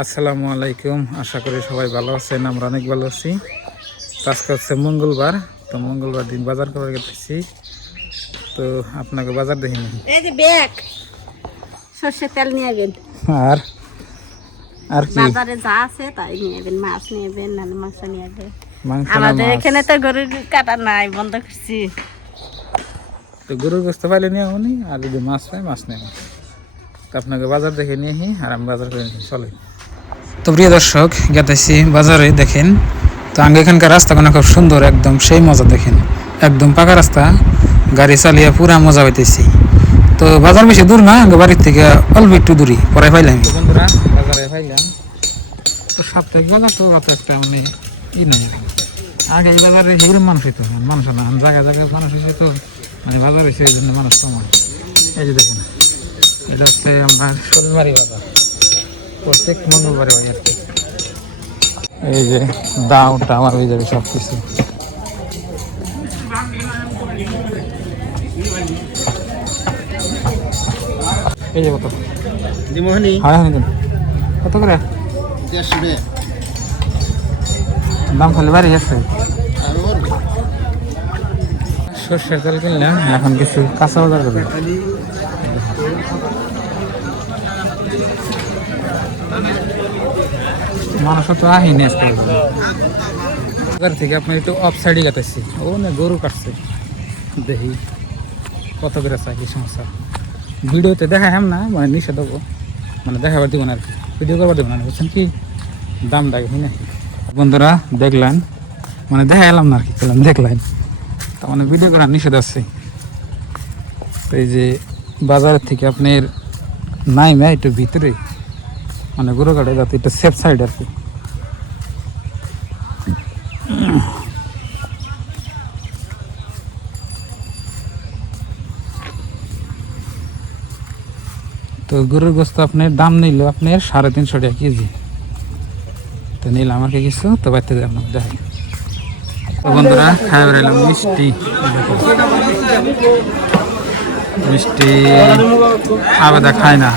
আসসালামু আলাইকুম। আশা করি সবাই ভালো আছেন আমরা অনেক ভালো আছি। আজকে হচ্ছে মঙ্গলবার তো মঙ্গলবার দিন বাজার করে গেছি। তো আপনাকে বাজার দেখিনি? ব্যাগ তেল নিয়ে আর? আর কি? বাজারে যা আছে তাই নিয়ে মাছ নিয়ে নাহলে মাংস নিয়ে আমাদের এখানে তো গরুর কাটা নাই বন্ধ করছি। তো গরুর গোস্ত পাইলে নিয়ে উনি আর যদি মাছ পাই মাছ নেই আপনাকে বাজার দেখে নিয়ে আর আমি বাজার করে নিই চলে তো প্রিয় দর্শক গেতেছি বাজারে দেখেন। তো আগে এখানকার রাস্তাগুলো খুব সুন্দর একদম সেই মজা দেখেন। একদম পাকা রাস্তা গাড়ি চালিয়ে পুরা মজা পাইতেছি। তো বাজার বেশি দূর না আগে বাড়ির থেকে অল্প একটু দূরই পরে পাইলাম। বন্ধুরা বাজারে পাইলাম। তো সাপ্তাহিক বাজার তো অত একটা মানে ই নাই। আগে এই বাজারে হিগুলো মানুষ হইতো মানুষ না জায়গায় জায়গায় মানুষ হয়েছে তো মানে বাজার হয়েছে এই জন্য মানুষ কম। এই যে দেখেন এটা হচ্ছে আপনার শোলমারি বাজার। প্রত্যেক মঙ্গলবারে হয় আর কি। এই যে দাওটা আমার হয়ে যাবে সব কিছু এই যে কত? দিমোহনি। হ্যাঁ হ্যাঁ কত করে? দাম খালি বাড়ি যাচ্ছে। সর্ষের তেল কিনলাম এখন কিছু কাঁচা বাজার করব মানুষ তো আহিনি আজকে থেকে আপনার একটু অফ সাইডে কাটাচ্ছি ও না, গরু কাটছে। দেখি কত করে চাই সমস্যা। ভিডিওতে দেখাইম না মানে নিষেধ দেবো মানে দেখাবার দেবো না আর কি। ভিডিও করবার দেবো না বুঝছেন কি? দাম ডাকে না? বন্ধুরা, দেখলেন। মানে দেখা এলাম না আর কি পেলাম দেখলেন। তার মানে ভিডিও করার নিষেধ আছে। তো এই যে বাজার থেকে আপনার নাই না একটু ভিতরে মানে গরু কাটে যাতে একটু সেফ সাইড আর কি। তো গরুর গোস্ত আপনার দাম নিল আপনার সাড়ে তিনশো টাকা কেজি। তো নিলাম আমাকে কিছু, তো বাড়তে যাব দেখাই তো বন্ধুরা, খাই বেড়াইলাম মিষ্টি। মিষ্টি আবেদা খায় না।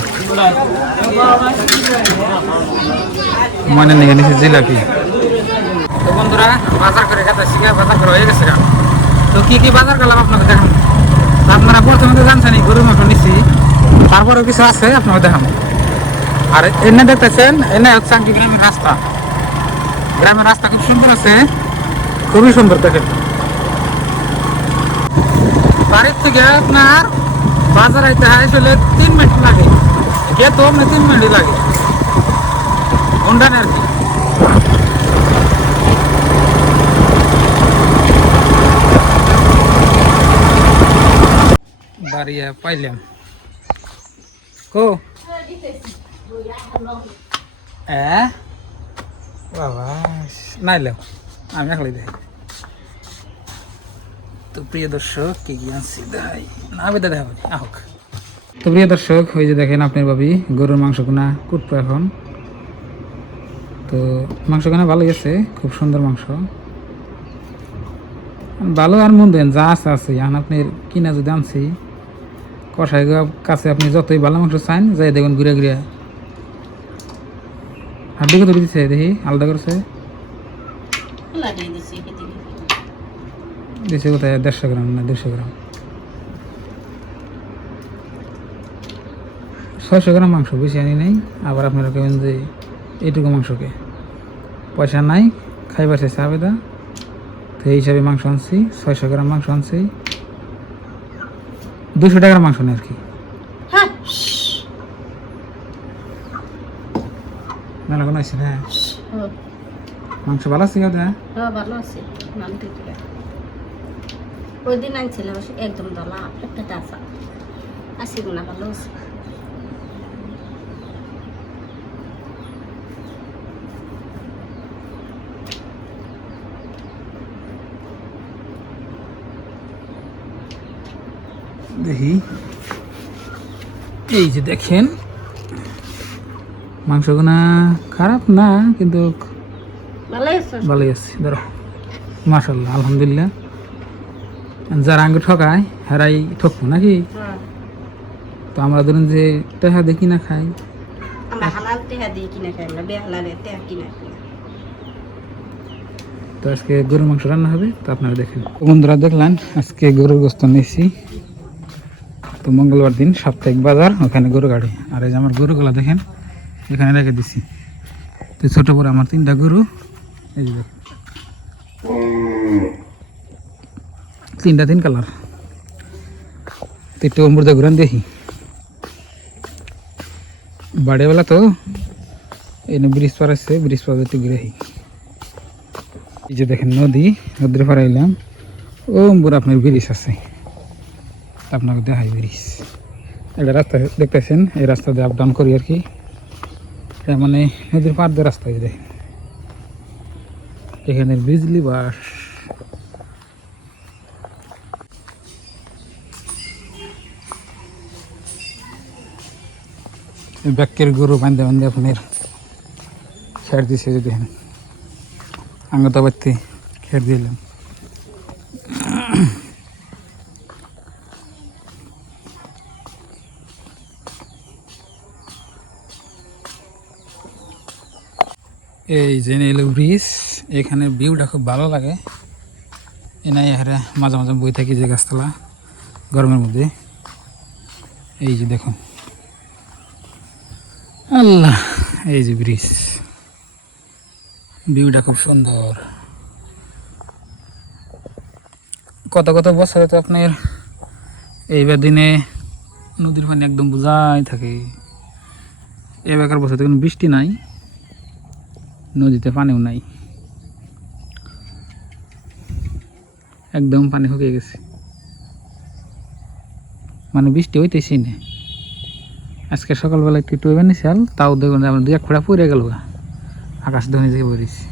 মনে নিয়ে নিছে জিলাপি। বন্ধুরা, বাজার করে গেছে তো কি কি বাজার করলাম আপনাকে দেখাম? আপনারা প্রথমে তো জানছেন গরুর মাংস নিছি। তারপরেও কিছু আছে আপনাকে দেখাম। আর এনে দেখতেছেন, এনে হচ্ছে আঙ্কি গ্রামের রাস্তা। গ্রামের রাস্তা খুব সুন্দর আছে, খুবই সুন্দর দেখেন। বাড়ির থেকে আপনার বাজার আইতে আসলে তিন মিনিট লাগে গেতো আপনি তিন মিনিট লাগে উন্ডানে আর কি বাড়িয়া পাইলাম কো এ বাবা নাইলাম আমি একলাই দেখাই তো প্রিয় দর্শক কি কি আনছি? দেখাই। না তো দেখাবো আহক তো প্রিয় দর্শক ওই যে দেখেন আপনার ভাবি গরুর মাংস কোনা কুটবো এখন। তো মাংস কোনা ভালোই আছে খুব সুন্দর মাংস। ভালো আর মন দেন যা আছে আছে। এখন আপনার কিনা যদি আনছি কষাই কাছে আপনি যতই ভালো মাংস চান যাই দেখুন ঘুরে ঘুরে। হাড্ডি কত দিচ্ছে দেখি আলাদা করছে। দিচ্ছে কোথায়? দেড়শো গ্রাম না দুশো গ্রাম? ছয়শো গ্রাম মাংস বেশি আনি নাই। আবার আপনারা কেমন যে এইটুকু মাংসকে। পয়সা নাই খাইবার শেষে আবেদা। তো এই হিসাবে মাংস আনছি ছয়শো গ্রাম মাংস আনছি। দুশো টাকার মাংস নেই আর কি। হ্যাঁ। মেলা কোনো আছে না? মাংস ভালো আছে কেউ ও, ভালো আছে। ওই দিন আনছিলাম একদম দলা একটা দাসা আসি না ভালো আছে। দেখি। এই যে দেখেন মাংস মাংসগুনা খারাপ না কিন্তু ভালোই আছে? ধরো মাসাল্লাহ আলহামদুলিল্লাহ। যারা আগে ঠকায় হেরাই ঠকবো নাকি? তো আমরা ধরুন যে টাকা দেখি না খাই। আমরা হালাল টেহা দিয়ে কিনে খাই আমরা বেহালালের টেহা কিনে খাই। তো আজকে গরুর মাংস রান্না হবে তো আপনারা দেখেন। বন্ধুরা দেখলেন আজকে গরুর গোস্ত নিয়েছি। তো মঙ্গলবার দিন সাপ্তাহিক বাজার ওখানে গরু গাড়ি। আর এই যে আমার গরুগুলো দেখেন এখানে রেখে দিছি। তো ছোট বড় আমার তিনটা গরু। এই যে দেখেন। তিনটা তিন কালার তো একটু অমৃত ঘুরান দেখি বাড়িওয়ালা তো এনে ব্রিজ পার আসছে ব্রিজ পার একটু ঘুরে এই যে দেখেন নদী নদীর পাড়ে এলাম ও বুড়ো আপনার ব্রিজ আছে। আপনাকে দেখাই ব্রিজ একটা রাস্তা দেখতেছেন, এই রাস্তা দিয়ে আপ ডাউন করি আর কি মানে নদীর পাড় দিয়ে রাস্তা এই দেখেন। এখানে বিজলি বাস ব্যাকের গরু বান্ধে বান্ধে আপনার খেয়ার দিছে যে দেখেন আঙ্গ তো বাড়তে খেয়ার দিলাম। এই যে এলো ব্রিজ, এখানে ভিউটা খুব ভালো লাগে। এনাই হারে মাঝে মাঝে বই থাকি যে গাছতলা, গরমের মধ্যে। এই যে দেখুন। আল্লাহ, এই যে ব্রিজ। ভিউটা খুব সুন্দর। কত কত বছরে তো আপনার এইবার দিনে নদীর পানি একদম বোঝাই থাকে। এবারকার বছর তো কোনো বৃষ্টি নাই, নদীতে পানিও নাই। একদম পানি শুকিয়ে গেছে। মানে বৃষ্টি হইতেছি না। আজকে সকালবেলা একটু একটু এবার নিশাল তাও দেখুন আমার দুই এক ফোড়া পড়ে গেল। আকাশ ধনে থেকে পড়েছি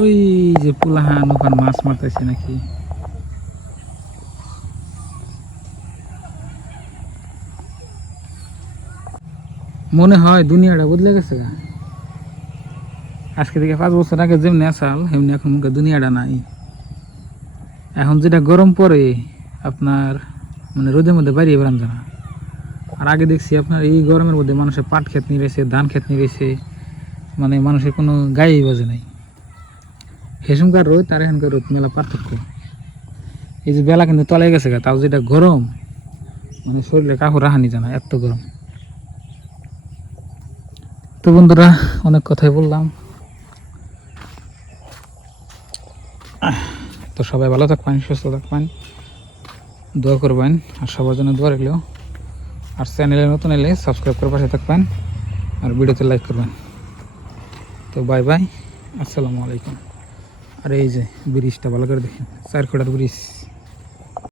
ওই যে পুলাহান ওখান মাছ মারতেছে নাকি? মনে হয় দুনিয়াটা বদলে গেছে গা। আজকে থেকে পাঁচ বছর আগে যেমনি আসাল সেমনি এখন দুনিয়াটা নাই। এখন যেটা গরম পড়ে, আপনার মানে রোদের মধ্যে বাইরে বেরান জানা আর আগে দেখছি আপনার এই গরমের মধ্যে মানুষের পাট ক্ষেত নিয়ে রয়েছে, ধান ক্ষেত নিয়ে রয়েছে মানে মানুষের কোনো গায়েই বাজে নাই। হেসুমকার রোদ আর এখানকার রোদ মেলা পার্থক্য। এই যে বেলা কিন্তু তলায় গেছে গা, তাও যেটা গরম মানে শরীরে কাপড় রাহানি জানা এত গরম। তো বন্ধুরা, অনেক কথাই বললাম। তো সবাই ভালো থাকবেন, সুস্থ থাকবেন। দোয়া করবেন, আর সবার জন্য দোয়া রাখলেও আর চ্যানেলে নতুন এলে সাবস্ক্রাইব করে পাশে থাকবেন, আর ভিডিওতে লাইক করবেন। তো বাই বাই আসসালামু আলাইকুম। আর এই যে ব্রিজটা ভালো করে দেখেন, চার ব্রিজ।